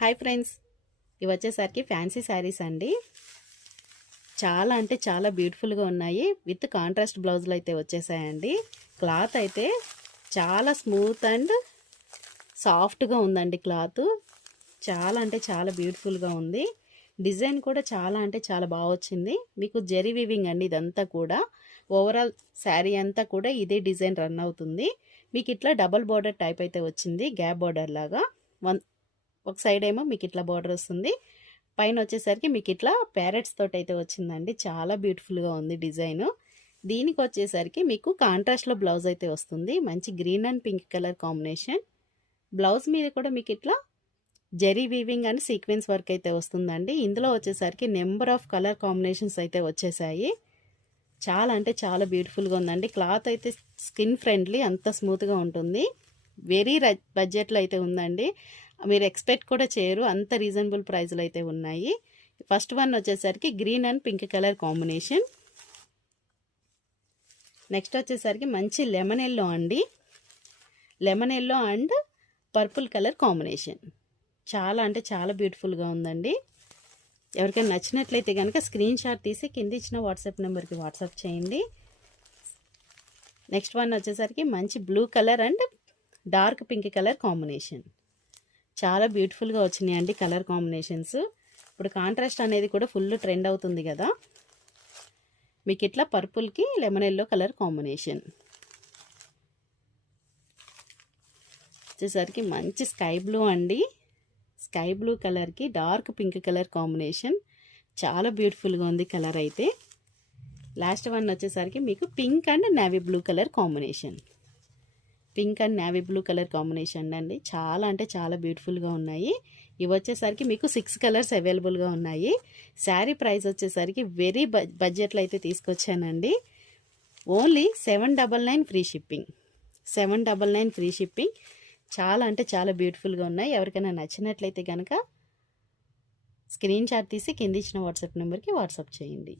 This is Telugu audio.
హాయ్ ఫ్రెండ్స్, ఇవి వచ్చేసరికి ఫ్యాన్సీ శారీస్ అండి. చాలా అంటే చాలా బ్యూటిఫుల్గా ఉన్నాయి. విత్ కాంట్రాస్ట్ బ్లౌజులు అయితే వచ్చేసాయండి. క్లాత్ అయితే చాలా స్మూత్ అండ్ సాఫ్ట్గా ఉందండి. క్లాత్ చాలా అంటే చాలా బ్యూటిఫుల్గా ఉంది. డిజైన్ కూడా చాలా అంటే చాలా బాగా వచ్చింది. మీకు జెరీ వీవింగ్ అండి. ఇదంతా కూడా ఓవరాల్ శారీ అంతా కూడా ఇదే డిజైన్ రన్ అవుతుంది. మీకు ఇట్లా డబల్ బార్డర్ టైప్ అయితే వచ్చింది, గ్యాప్ బార్డర్ లాగా. ఒక సైడ్ ఏమో మీకు ఇట్లా బార్డర్ వస్తుంది, పైన వచ్చేసరికి మీకు ఇట్లా ప్యారెట్స్ తోటి అయితే వచ్చిందండి. చాలా బ్యూటిఫుల్గా ఉంది డిజైన్. దీనికి వచ్చేసరికి మీకు కాంట్రాస్ట్లో బ్లౌజ్ అయితే వస్తుంది. మంచి green and pink colour combination. Blouse మీద కూడా మీకు ఇట్లా zari weaving and sequence work అయితే వస్తుందండి. ఇందులో వచ్చేసరికి నెంబర్ ఆఫ్ కలర్ కాంబినేషన్స్ అయితే వచ్చేసాయి. చాలా అంటే చాలా బ్యూటిఫుల్గా ఉందండి. క్లాత్ అయితే స్కిన్ ఫ్రెండ్లీ, అంత స్మూత్గా ఉంటుంది. వెరీ బడ్జెట్లో అయితే ఉందండి. మీరు ఎక్స్పెక్ట్ కూడా చేయరు, అంత రీజనబుల్ ప్రైస్లో అయితే ఉన్నాయి. ఫస్ట్ వన్ వచ్చేసరికి green and pink colour combination. Next వచ్చేసరికి మంచి లెమన్ ఎల్లో అండి. Lemon yellow and purple colour combination. చాలా అంటే చాలా బ్యూటిఫుల్గా ఉందండి. ఎవరికైనా నచ్చినట్లయితే కనుక స్క్రీన్ షాట్ తీసి కింద ఇచ్చిన వాట్సాప్ నెంబర్కి వాట్సాప్ చేయండి. నెక్స్ట్ వన్ వచ్చేసరికి మంచి blue colour and dark pink colour combination. చాలా బ్యూటిఫుల్గా వచ్చినాయండి కలర్ కాంబినేషన్స్. ఇప్పుడు కాంట్రాస్ట్ అనేది కూడా ఫుల్ ట్రెండ్ అవుతుంది కదా. మీకు ఇట్లా పర్పుల్కి లెమన్ ఎల్లో కలర్ కాంబినేషన్ వచ్చేసరికి మంచి స్కై బ్లూ అండి. స్కై బ్లూ కలర్కి డార్క్ పింక్ కలర్ కాంబినేషన్. చాలా బ్యూటిఫుల్గా ఉంది కలర్ అయితే. లాస్ట్ వన్ వచ్చేసరికి మీకు pink and navy blue colour combination. Pink and navy blue colour combination అండి. చాలా అంటే చాలా బ్యూటిఫుల్గా ఉన్నాయి. ఇవి వచ్చేసరికి మీకు 6 కలర్స్ అవైలబుల్గా ఉన్నాయి. శారీ ప్రైస్ వచ్చేసరికి వెరీ బడ్జెట్లో అయితే తీసుకొచ్చానండి. Only 799 free shipping. 799 free shipping. చాలా అంటే చాలా బ్యూటిఫుల్గా ఉన్నాయి. ఎవరికైనా నచ్చినట్లయితే కనుక స్క్రీన్ షాట్ తీసి కింద ఇచ్చిన వాట్సాప్ నెంబర్కి వాట్సాప్ చేయండి.